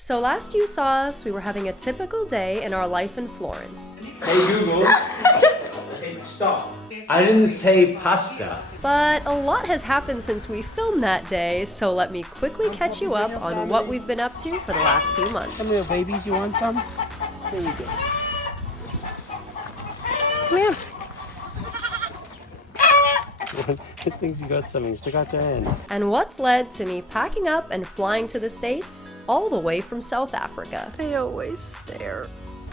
So last you saw us, we were having a typical day in our life in Florence. Hey Google. Hey, stop. I didn't say pasta. But a lot has happened since we filmed that day, so let me quickly catch you up on what we've been up to for the last few months. Come here, babies. You want some? Here we go. Come here. It thinks you got something. Stick out your hand. And what's led to me packing up and flying to the States, all the way from South Africa. They always stare.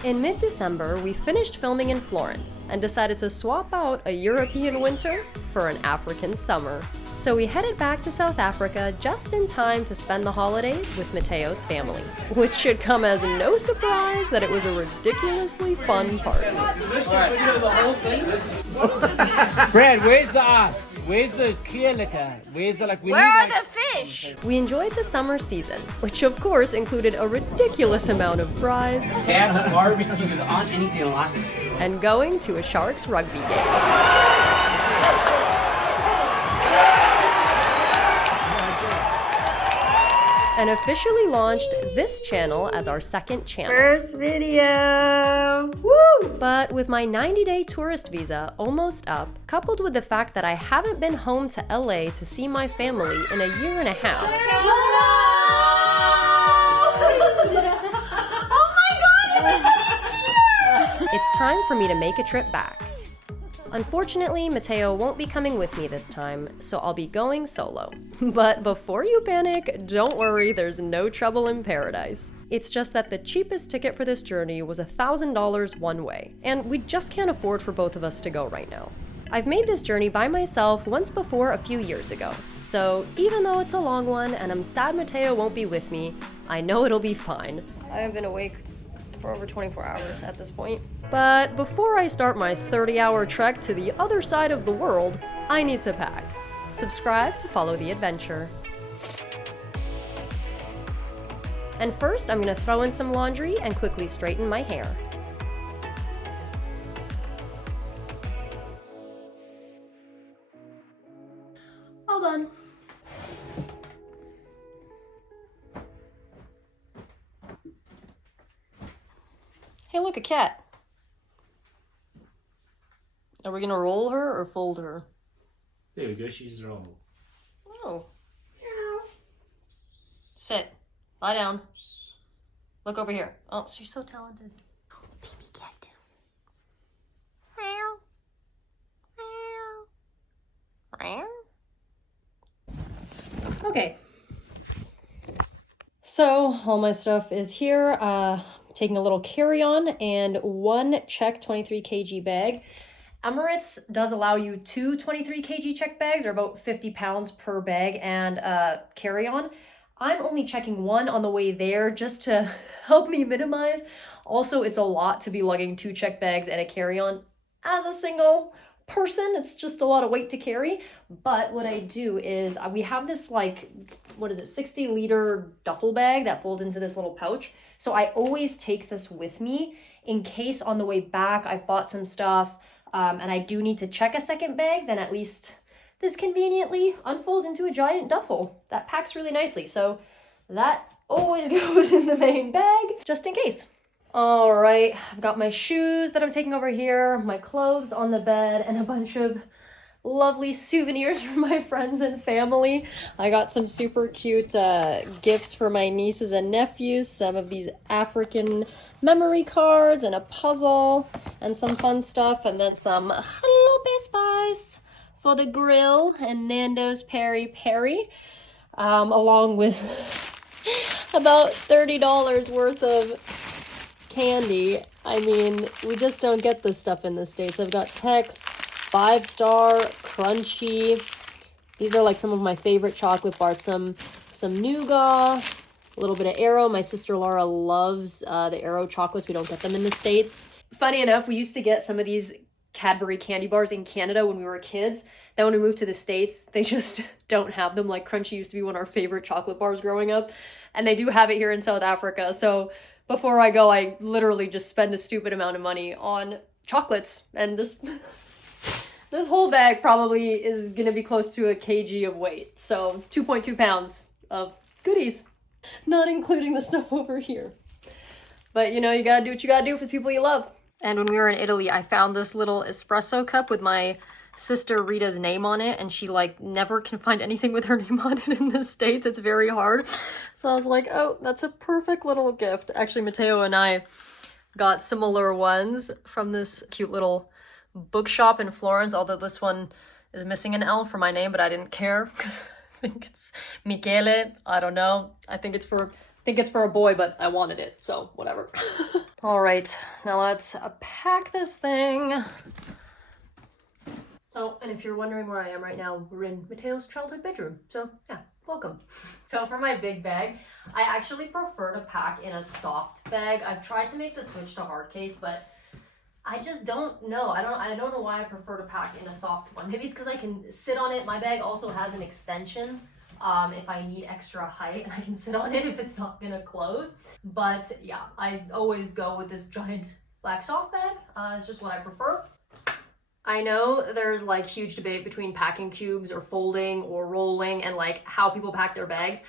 In mid-December, we finished filming in Florence and decided to swap out a European winter for an African summer. So we headed back to South Africa just in time to spend the holidays with Matteo's family, which should come as no surprise that it was a ridiculously fun party. Brad, where's the ass? Where's the clear liquor? Where's the Where are the fish? We enjoyed the summer season, which of course included a ridiculous amount of fries Tabs barbecues on anything like it. and going to a Sharks rugby game. And officially launched this channel as our second channel. First video. Woo! But with my 90-day tourist visa almost up, coupled with the fact that I haven't been home to LA to see my family in a year and a half. It's time for me to make a trip back. Unfortunately, Matteo won't be coming with me this time, so I'll be going solo. But before you panic, don't worry, there's no trouble in paradise. It's just that the cheapest ticket for this journey was $1,000 one way, and we just can't afford for both of us to go right now. I've made this journey by myself once before a few years ago, so even though it's a long one and I'm sad Matteo won't be with me, I know it'll be fine. I have been awake for over 24 hours at this point. But before I start my 30-hour trek to the other side of the world, I need to pack. Subscribe to follow the adventure. And first, I'm gonna throw in some laundry and quickly straighten my hair. All done. Hey, look, a cat. Are we gonna roll her or fold her? There we go, she's wrong. Oh. Sit. Lie down. Look over here. Oh, she's so talented. Oh, baby cat. Okay. So, all my stuff is here. Taking a little carry-on and one check 23 kg bag. Emirates does allow you two 23 kg check bags, or about 50 pounds per bag, and carry-on. I'm only checking one on the way there just to help me minimize. Also, it's a lot to be lugging two check bags and a carry-on as a single person. It's just a lot of weight to carry. But what I do is we have this 60-liter duffel bag that folds into this little pouch. So I always take this with me in case on the way back I've bought some stuff and I do need to check a second bag, then at least this conveniently unfolds into a giant duffel that packs really nicely. So that always goes in the main bag, just in case. All right, I've got my shoes that I'm taking over here, my clothes on the bed, and a bunch of lovely souvenirs from my friends and family. I got some super cute gifts for my nieces and nephews, some of these African memory cards and a puzzle and some fun stuff, and then some jalapeno spice for the grill and Nando's peri peri, along with about $30 worth of candy. I mean, we just don't get this stuff in the States. I've got Tex 5-star crunchy. These are like some of my favorite chocolate bars. Some nougat, a little bit of Aero. My sister Laura loves the Aero chocolates. We don't get them in the States. Funny enough, we used to get some of these Cadbury candy bars in Canada when we were kids. Then when we moved to the States, they just don't have them. Like Crunchy used to be one of our favorite chocolate bars growing up, and they do have it here in South Africa. So before I go, I literally just spend a stupid amount of money on chocolates, and this whole bag probably is gonna be close to a kg of weight. So 2.2 pounds of goodies. Not including the stuff over here. But you know, you gotta do what you gotta do for the people you love. And when we were in Italy, I found this little espresso cup with my sister Rita's name on it, and she like never can find anything with her name on it in the States. It's very hard. So I was like, oh, that's a perfect little gift. Actually, Matteo and I got similar ones from this cute little bookshop in Florence, although this one is missing an L for my name, but I didn't care because I think it's Michele. I don't know. I think it's for a boy, but I wanted it, so whatever. All right, now let's pack this thing. Oh, and if you're wondering where I am right now, we're in Matteo's childhood bedroom. So yeah, welcome. So for my big bag, I actually prefer to pack in a soft bag. I've tried to make the switch to hard case, but I just don't know. I don't know why I prefer to pack in a soft one. Maybe it's because I can sit on it. My bag also has an extension if I need extra height, and I can sit on it if it's not gonna close. But yeah, I always go with this giant black soft bag. It's just what I prefer. I know there's like huge debate between packing cubes or folding or rolling and like how people pack their bags.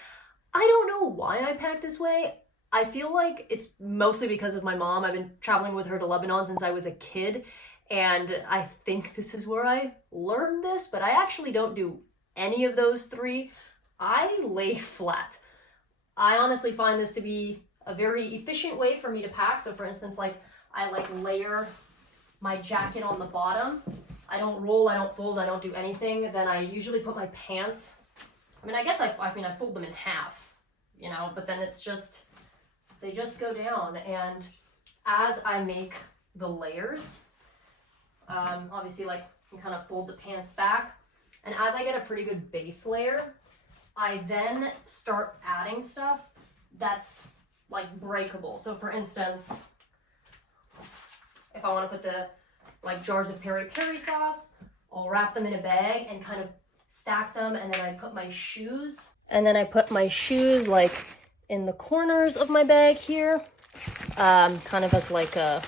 I don't know why I pack this way. I feel like it's mostly because of my mom. I've been traveling with her to Lebanon since I was a kid, and I think this is where I learned this, but I actually don't do any of those three. I lay flat. I honestly find this to be a very efficient way for me to pack. So for instance, like I like layer my jacket on the bottom. I don't roll, I don't fold, I don't do anything. Then I usually put my pants, I mean, I guess I fold them in half, you know, but then it's just, they just go down. And as I make the layers, obviously like you kind of fold the pants back. And as I get a pretty good base layer, I then start adding stuff that's like breakable. So for instance, if I want to put the like jars of peri peri sauce, I'll wrap them in a bag and kind of stack them, and then I put my shoes. And then I put my shoes like in the corners of my bag here, kind of as like a,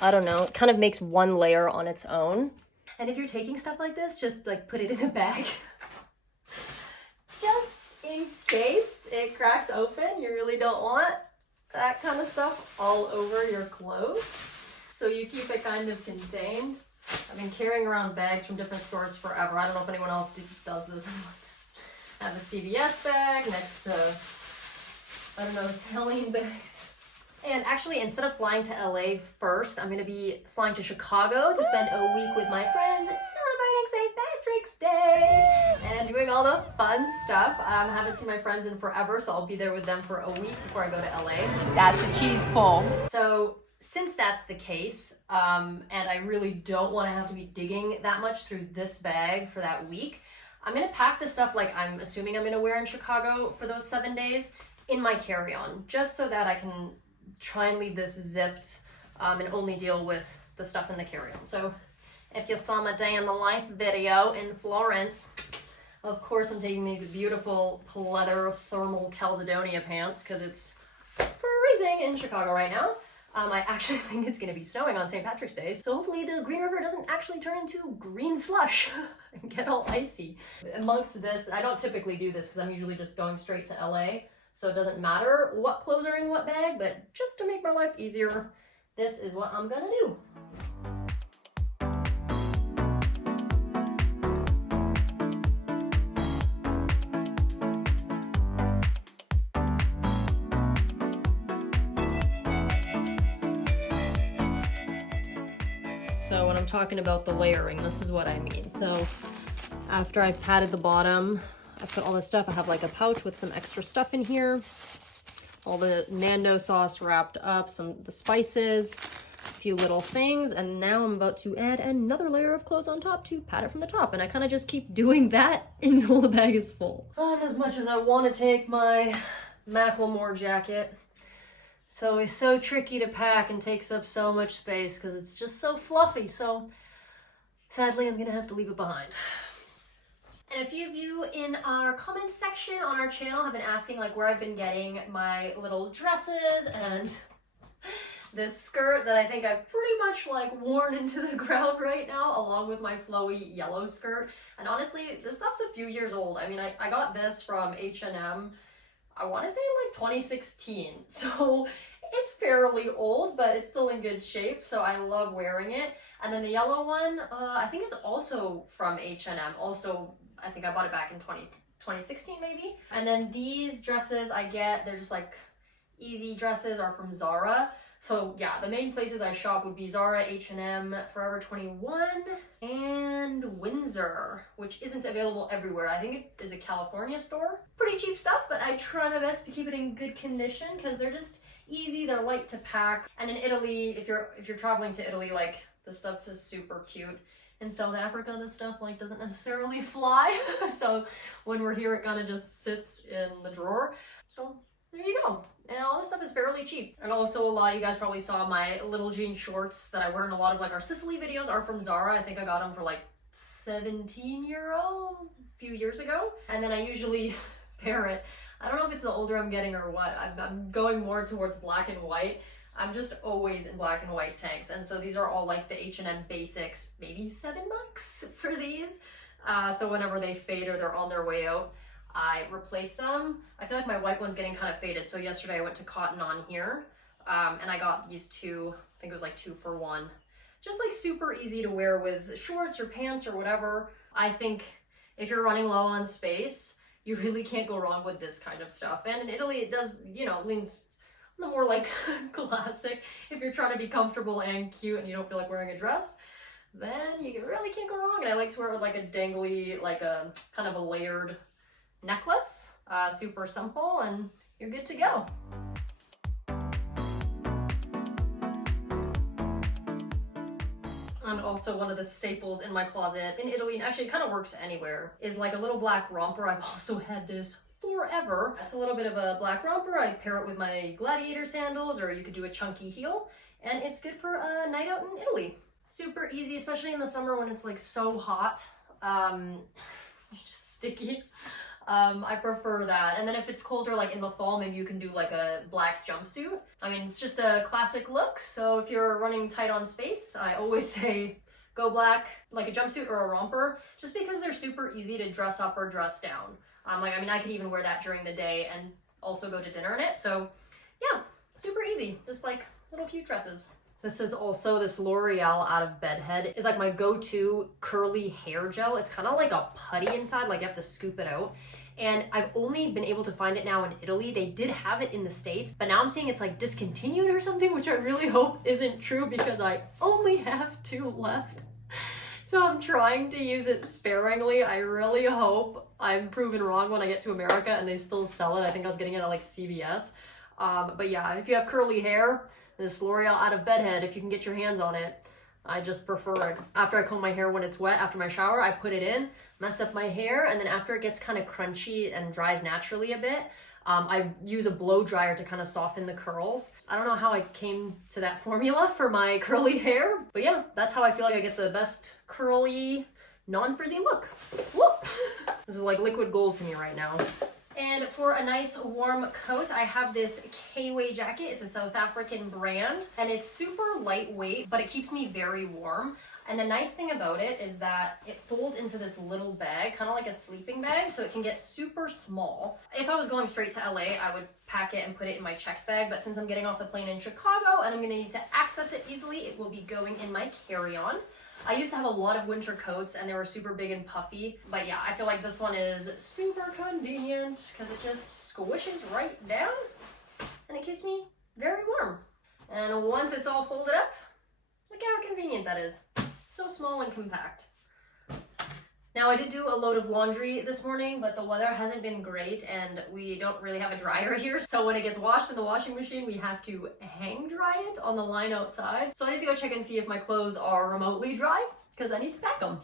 I don't know, it kind of makes one layer on its own. And if you're taking stuff like this, just like put it in a bag. Just in case it cracks open, you really don't want that kind of stuff all over your clothes. So you keep it kind of contained. I've been carrying around bags from different stores forever. I don't know if anyone else does this. I have a CVS bag next to, I don't know, Italian bags. And actually, instead of flying to LA first, I'm going to be flying to Chicago to spend a week with my friends celebrating St. Patrick's Day and doing all the fun stuff. I haven't seen my friends in forever, so I'll be there with them for a week before I go to LA. That's a cheese pull. So since that's the case, and I really don't want to have to be digging that much through this bag for that week, I'm going to pack the stuff like I'm assuming I'm going to wear in Chicago for those 7 days in my carry-on, just so that I can try and leave this zipped and only deal with the stuff in the carry-on. So if you saw my day in the life video in Florence, of course I'm taking these beautiful pleather thermal Calzedonia pants because it's freezing in Chicago right now. I actually think it's going to be snowing on St. Patrick's Day, so hopefully the Green River doesn't actually turn into green slush and get all icy. Amongst this, I don't typically do this because I'm usually just going straight to LA, so it doesn't matter what clothes are in what bag, but just to make my life easier, this is what I'm gonna do. So when I'm talking about the layering, this is what I mean. So after I've padded the bottom, I put all this stuff. I have like a pouch with some extra stuff in here. All the Nando sauce wrapped up, the spices, a few little things. And now I'm about to add another layer of clothes on top to pat it from the top. And I kind of just keep doing that until the bag is full. And as much as I want to take my Macklemore jacket, it's always so tricky to pack and takes up so much space because it's just so fluffy. So sadly, I'm gonna have to leave it behind. And a few of you in our comments section on our channel have been asking like where I've been getting my little dresses and this skirt that I think I've pretty much like worn into the ground right now, along with my flowy yellow skirt. And honestly, this stuff's a few years old. I mean, I got this from H&M. I want to say like 2016. So it's fairly old, but it's still in good shape. So I love wearing it. And then the yellow one, I think it's also from H&M. Also, I think I bought it back in 2016 maybe. And then these dresses they're just like easy dresses, are from Zara. So yeah, the main places I shop would be Zara, H&M, Forever 21, and Windsor, which isn't available everywhere. I think it is a California store. Pretty cheap stuff, but I try my best to keep it in good condition because they're just easy, they're light to pack. And in Italy, if you're traveling to Italy, like this stuff is super cute. In South Africa, this stuff like doesn't necessarily fly. So when we're here, it kind of just sits in the drawer. So there you go. And all this stuff is fairly cheap. And also a lot, you guys probably saw my little jean shorts that I wear in a lot of like our Sicily videos are from Zara. I think I got them for like 17 euro a few years ago. And then I usually pair it. I don't know if it's the older I'm getting or what. I'm going more towards black and white. I'm just always in black and white tanks. And so these are all like the H&M basics, maybe $7 for these. So whenever they fade or they're on their way out, I replace them. I feel like my white one's getting kind of faded. So yesterday I went to Cotton On here and I got these two, I think it was like 2 for 1. Just like super easy to wear with shorts or pants or whatever. I think if you're running low on space, you really can't go wrong with this kind of stuff. And in Italy, it does, you know, leans the more like classic. If you're trying to be comfortable and cute and you don't feel like wearing a dress, then you really can't go wrong. And I like to wear it with like a dangly, like a kind of a layered necklace, super simple, and you're good to go. And also one of the staples in my closet in Italy, and actually it kind of works anywhere, is like a little black romper. I've also had this forever. It's a little bit of a black romper. I pair it with my gladiator sandals, or you could do a chunky heel, and it's good for a night out in Italy. Super easy, especially in the summer when it's like so hot. It's just sticky. I prefer that. And then if it's colder, like in the fall, maybe you can do like a black jumpsuit. I mean, it's just a classic look. So if you're running tight on space, I always say go black, like a jumpsuit or a romper, just because they're super easy to dress up or dress down. I could even wear that during the day and also go to dinner in it. So yeah, super easy. Just like little cute dresses. This is also this L'Oreal Out of Bed Head. It's like my go-to curly hair gel. It's kind of like a putty inside, like you have to scoop it out. And I've only been able to find it now in Italy. They did have it in the States, but now I'm seeing it's like discontinued or something, which I really hope isn't true because I only have 2 left. So I'm trying to use it sparingly. I really hope I'm proven wrong when I get to America and they still sell it. I think I was getting it at like CVS. But yeah, if you have curly hair, this L'Oreal Out of Bed Head, if you can get your hands on it, I just prefer it. After I comb my hair when it's wet, after my shower, I put it in, mess up my hair, and then after it gets kind of crunchy and dries naturally a bit, I use a blow dryer to kind of soften the curls. I don't know how I came to that formula for my curly hair, but yeah, that's how I feel like I get the best curly, non-frizzy look. Whoop! This is like liquid gold to me right now. And for a nice warm coat, I have this K-Way jacket. It's a South African brand, and it's super lightweight, but it keeps me very warm. And the nice thing about it is that it folds into this little bag, kind of like a sleeping bag, so it can get super small. If I was going straight to LA, I would pack it and put it in my checked bag, but since I'm getting off the plane in Chicago and I'm gonna need to access it easily, it will be going in my carry-on. I used to have a lot of winter coats and they were super big and puffy, but yeah, I feel like this one is super convenient because it just squishes right down and it keeps me very warm. And once it's all folded up, look how convenient that is. So small and compact. Now I did do a load of laundry this morning, but the weather hasn't been great and we don't really have a dryer here. So when it gets washed in the washing machine, we have to hang dry it on the line outside. So I need to go check and see if my clothes are remotely dry because I need to pack them.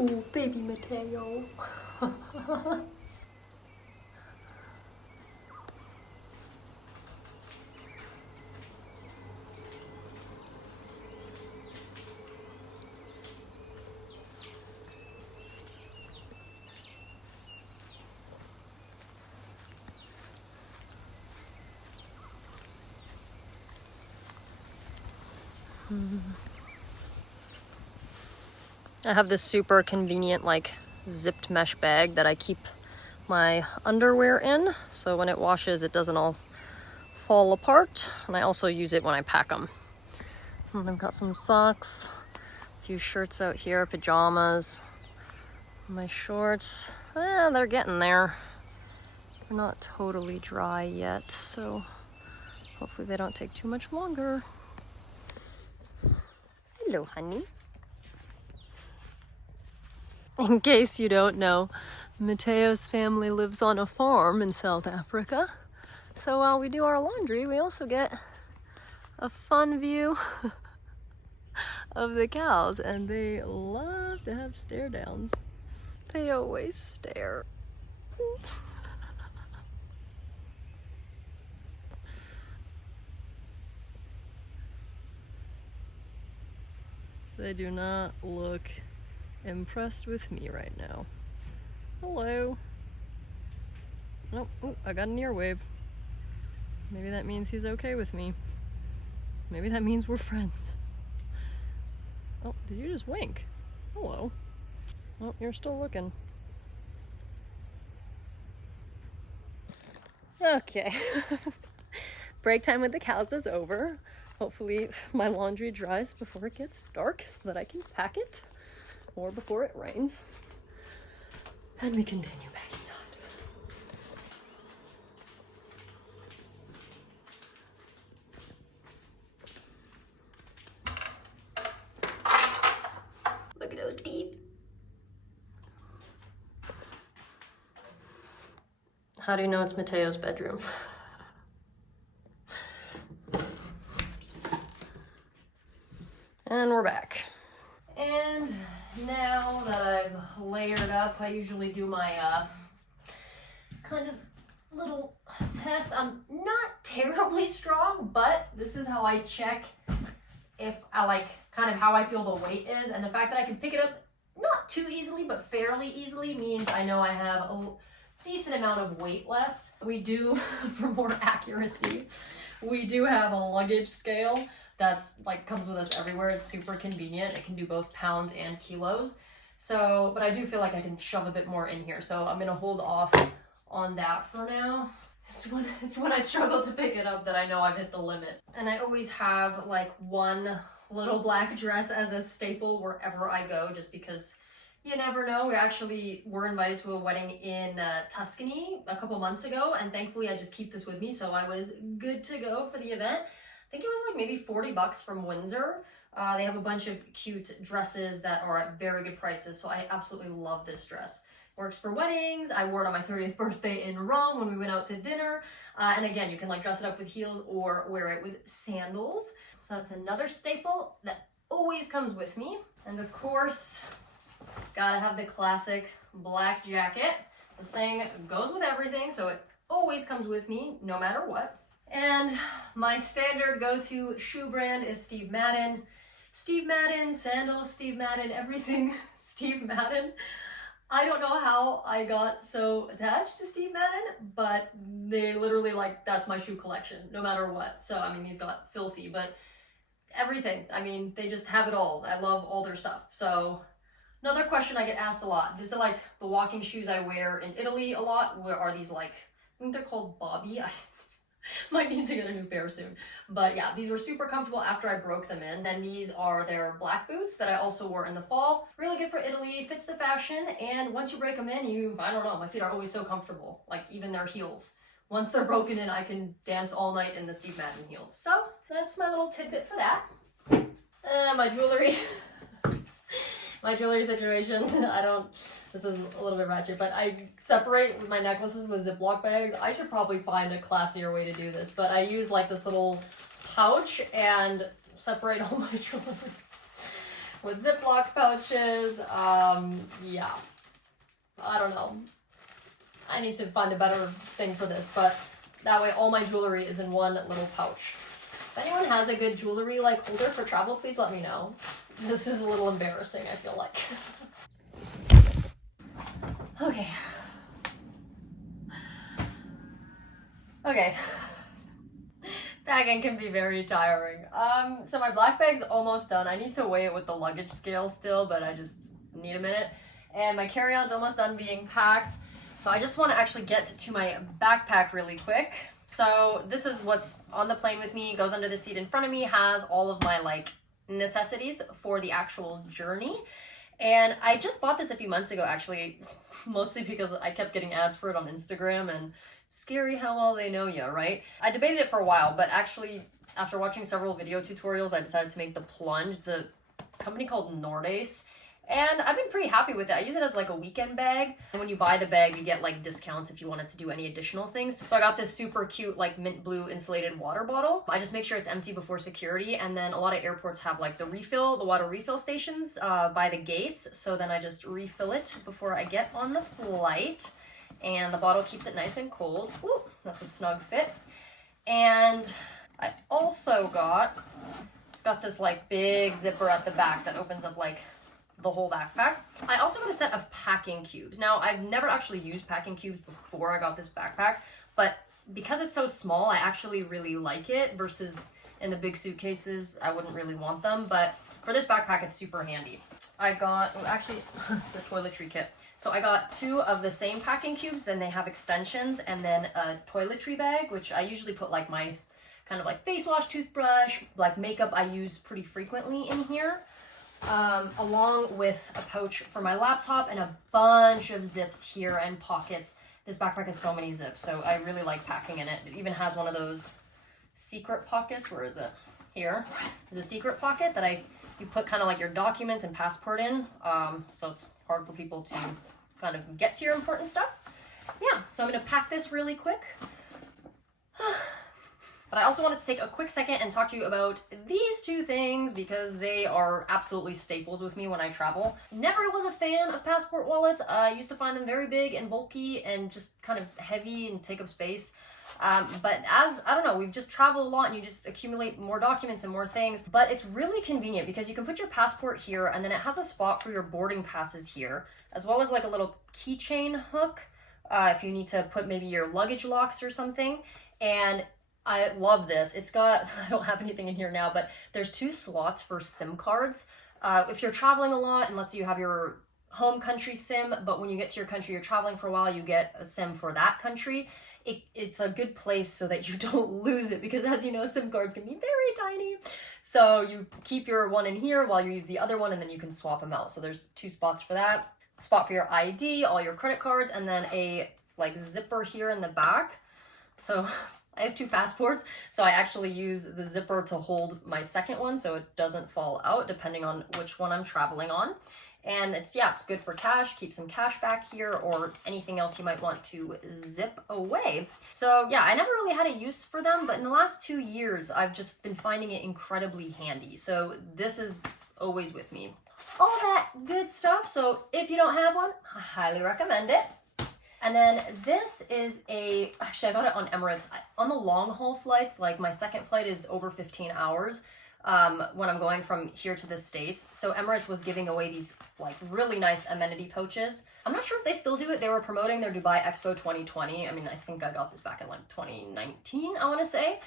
Oh, baby Matteo. I have this super convenient like zipped mesh bag that I keep my underwear in, so when it washes it doesn't all fall apart, and I also use it when I pack them. And I've got some socks, a few shirts out here, pajamas, my shorts. They're getting there. They're not totally dry yet, so hopefully they don't take too much longer. Hello, honey. In case you don't know, Matteo's family lives on a farm in South Africa. So while we do our laundry, we also get a fun view of the cows, and they love to have stare downs. They always stare. They do not look impressed with me right now. Hello. Oh, I got an ear wave. Maybe that means he's okay with me. Maybe that means we're friends. Oh, did you just wink? Hello. Oh, you're still looking. Okay. Break time with the cows is over. Hopefully my laundry dries before it gets dark so that I can pack it, or before it rains. And we continue back inside. Look at those teeth. How do you know it's Matteo's bedroom? And we're back. And now that I've layered up, I usually do my kind of little test. I'm not terribly strong, but this is how I check if I like kind of how I feel the weight is. And the fact that I can pick it up not too easily, but fairly easily means I know I have a decent amount of weight left. We do, for more accuracy, we do have a luggage scale that's like comes with us everywhere. It's super convenient. It can do both pounds and kilos. So, but I do feel like I can shove a bit more in here. So I'm gonna hold off on that for now. It's when I struggle to pick it up that I know I've hit the limit. And I always have like one little black dress as a staple wherever I go, just because you never know. We actually were invited to a wedding in Tuscany a couple months ago, and thankfully I just keep this with me, so I was good to go for the event. I think it was like maybe $40 from Windsor. They have a bunch of cute dresses that are at very good prices, so I absolutely love this dress. Works for weddings. I wore it on my 30th birthday in Rome when we went out to dinner. And again, you can like dress it up with heels or wear it with sandals. So that's another staple that always comes with me. And of course, gotta have the classic black jacket. This thing goes with everything, so it always comes with me no matter what. And my standard go-to shoe brand is Steve Madden. Steve Madden, sandals, Steve Madden, everything Steve Madden. I don't know how I got so attached to Steve Madden, but they literally like, that's my shoe collection, no matter what. So, I mean, these got filthy, but everything. I mean, they just have it all. I love all their stuff. So, another question I get asked a lot. These are like the walking shoes I wear in Italy a lot. Where are these like, I think they're called Bobby. I might need to get a new pair soon. But yeah, these were super comfortable after I broke them in. Then these are their black boots that I also wore in the fall. Really good for Italy, fits the fashion, and once you break them in, I don't know, my feet are always so comfortable. Like even their heels. Once they're broken in, I can dance all night in the Steve Madden heels. So that's my little tidbit for that. My jewelry. My jewelry situation, this is a little bit ratchet, but I separate my necklaces with Ziploc bags. I should probably find a classier way to do this, but I use like this little pouch and separate all my jewelry with Ziploc pouches. Yeah, I don't know. I need to find a better thing for this, but that way all my jewelry is in one little pouch. If anyone has a good jewelry like holder for travel, please let me know. This is a little embarrassing, I feel like. Okay. Packing can be very tiring. So my black bag's almost done. I need to weigh it with the luggage scale still, but I just need a minute. And my carry-on's almost done being packed. So I just want to actually get to my backpack really quick. So this is what's on the plane with me, goes under the seat in front of me, has all of my like necessities for the actual journey. And I just bought this a few months ago actually, mostly because I kept getting ads for it on Instagram, and scary how well they know you, right? I debated it for a while, but actually after watching several video tutorials, I decided to make the plunge. It's a company called Nordace, and I've been pretty happy with it. I use it as like a weekend bag, and when you buy the bag, you get like discounts if you wanted to do any additional things. So I got this super cute like mint blue insulated water bottle. I just make sure it's empty before security, and then a lot of airports have like the water refill stations by the gates. So then I just refill it before I get on the flight, and the bottle keeps it nice and cold. Ooh, that's a snug fit. And I also it's got this like big zipper at the back that opens up like the whole backpack. I also got a set of packing cubes. Now, I've never actually used packing cubes before I got this backpack, but because it's so small, I actually really like it versus in the big suitcases, I wouldn't really want them, but for this backpack, it's super handy. I got, actually, it's the toiletry kit. So I got 2 of the same packing cubes, then they have extensions, and then a toiletry bag, which I usually put like my kind of like face wash, toothbrush, like makeup I use pretty frequently in here. Along with a pouch for my laptop and a bunch of zips here and pockets. This backpack has so many zips, so I really like packing in it. It even has one of those secret pockets. Where is it? Here. There's a secret pocket that you put kind of like your documents and passport in, so it's hard for people to kind of get to your important stuff. Yeah, so I'm going to pack this really quick. But I also wanted to take a quick second and talk to you about these 2 things because they are absolutely staples with me when I travel. Never was a fan of passport wallets. I used to find them very big and bulky and just kind of heavy and take up space. But as, I don't know, we've just traveled a lot and you just accumulate more documents and more things. But it's really convenient because you can put your passport here and then it has a spot for your boarding passes here, as well as like a little keychain hook if you need to put maybe your luggage locks or something. And I love this. It's got, I don't have anything in here now, but there's 2 slots for SIM cards. If you're traveling a lot, and let's say you have your home country SIM, but when you get to your country, you're traveling for a while, you get a SIM for that country. It's a good place so that you don't lose it because as you know, SIM cards can be very tiny. So you keep your one in here while you use the other one and then you can swap them out. So there's 2 spots for that. A spot for your ID, all your credit cards, and then a like zipper here in the back. So I have 2 passports, so I actually use the zipper to hold my second one so it doesn't fall out depending on which one I'm traveling on. And it's good for cash, keep some cash back here or anything else you might want to zip away. So yeah, I never really had a use for them, but in the last 2 years, I've just been finding it incredibly handy. So this is always with me. All that good stuff. So if you don't have one, I highly recommend it. And then this is actually I got it on Emirates. On the long haul flights, like my second flight is over 15 hours when I'm going from here to the States. So Emirates was giving away these like really nice amenity pouches. I'm not sure if they still do it. They were promoting their Dubai Expo 2020. I mean, I think I got this back in like 2019, I want to say.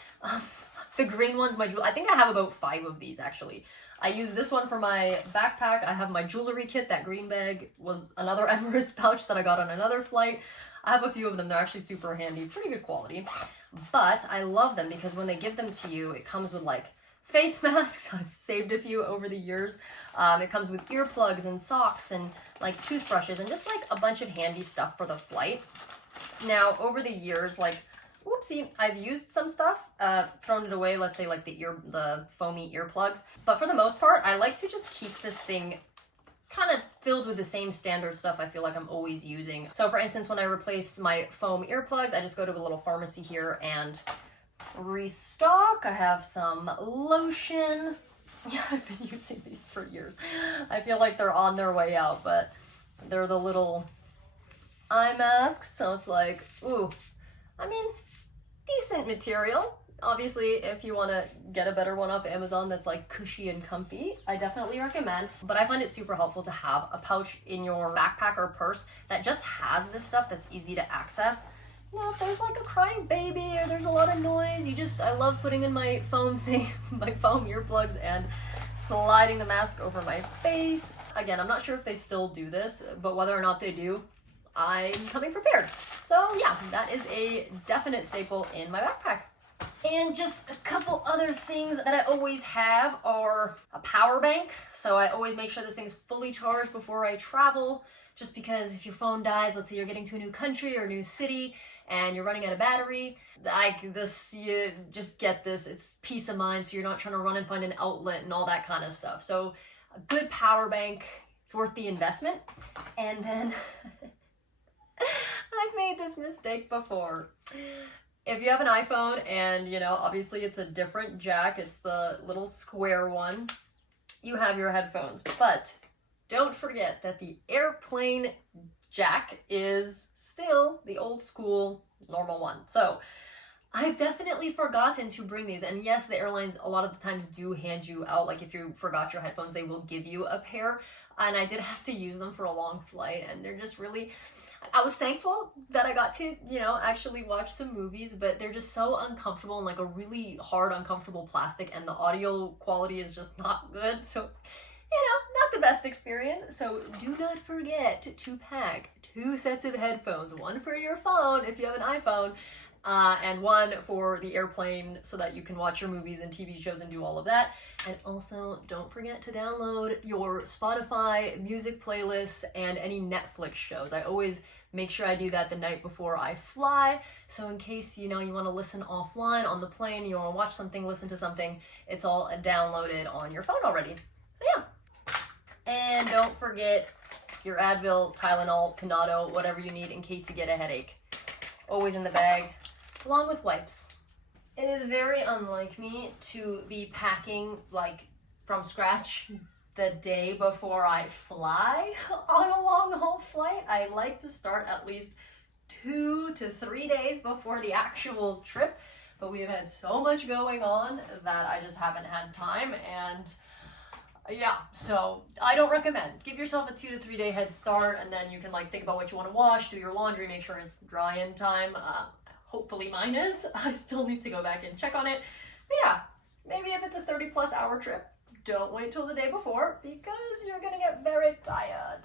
The green one's I think I have about 5 of these actually. I use this one for my backpack. I have my jewelry kit. That green bag was another Emirates pouch that I got on another flight. I have a few of them. They're actually super handy, pretty good quality. But I love them because when they give them to you, it comes with like face masks. I've saved a few over the years. It comes with earplugs and socks and like toothbrushes and just like a bunch of handy stuff for the flight. Now, over the years, like, whoopsie, I've used some stuff, thrown it away, let's say like the foamy earplugs. But for the most part, I like to just keep this thing kind of filled with the same standard stuff I feel like I'm always using. So for instance, when I replace my foam earplugs, I just go to a little pharmacy here and restock. I have some lotion. Yeah, I've been using these for years. I feel like they're on their way out, but they're the little eye masks. So it's like, ooh, I mean, decent material. Obviously, if you want to get a better one off Amazon that's like cushy and comfy, I definitely recommend. But I find it super helpful to have a pouch in your backpack or purse that just has this stuff that's easy to access. you know, if there's like a crying baby or there's a lot of noise, I love putting in my foam earplugs and sliding the mask over my face. Again, I'm not sure if they still do this, but whether or not they do, I'm coming prepared. So yeah, that is a definite staple in my backpack. And just a couple other things that I always have are a power bank. So I always make sure this thing's fully charged before I travel, just because if your phone dies, let's say you're getting to a new country or a new city and you're running out of battery, you just get this, it's peace of mind, so you're not trying to run and find an outlet and all that kind of stuff. So a good power bank, it's worth the investment. And then I've made this mistake before. If you have an iPhone and, you know, obviously it's a different jack, it's the little square one, you have your headphones. But don't forget that the airplane jack is still the old school normal one. So I've definitely forgotten to bring these. And yes, the airlines a lot of the times do hand you out, like if you forgot your headphones, they will give you a pair. And I did have to use them for a long flight, and they're just really, I was thankful that I got to, you know, actually watch some movies, but they're just so uncomfortable and like a really hard, uncomfortable plastic, and the audio quality is just not good. So, you know, not the best experience. So do not forget to pack 2 sets of headphones, one for your phone if you have an iPhone, and one for the airplane so that you can watch your movies and TV shows and do all of that. And also, don't forget to download your Spotify music playlists and any Netflix shows. I always make sure I do that the night before I fly. So in case, you know, you want to listen offline on the plane, you want to watch something, listen to something, it's all downloaded on your phone already. So yeah. And don't forget your Advil, Tylenol, Panado, whatever you need in case you get a headache. Always in the bag, along with wipes. It is very unlike me to be packing like from scratch the day before I fly on a long haul flight. I like to start at least 2 to 3 days before the actual trip, but we have had so much going on that I just haven't had time. And yeah, so I don't recommend. Give yourself a 2 to 3 day head start, and then you can like think about what you want to wash, do your laundry, make sure it's dry in time. Hopefully mine is. I still need to go back and check on it. But yeah, maybe if it's a 30+ hour trip, don't wait till the day before because you're gonna get very tired.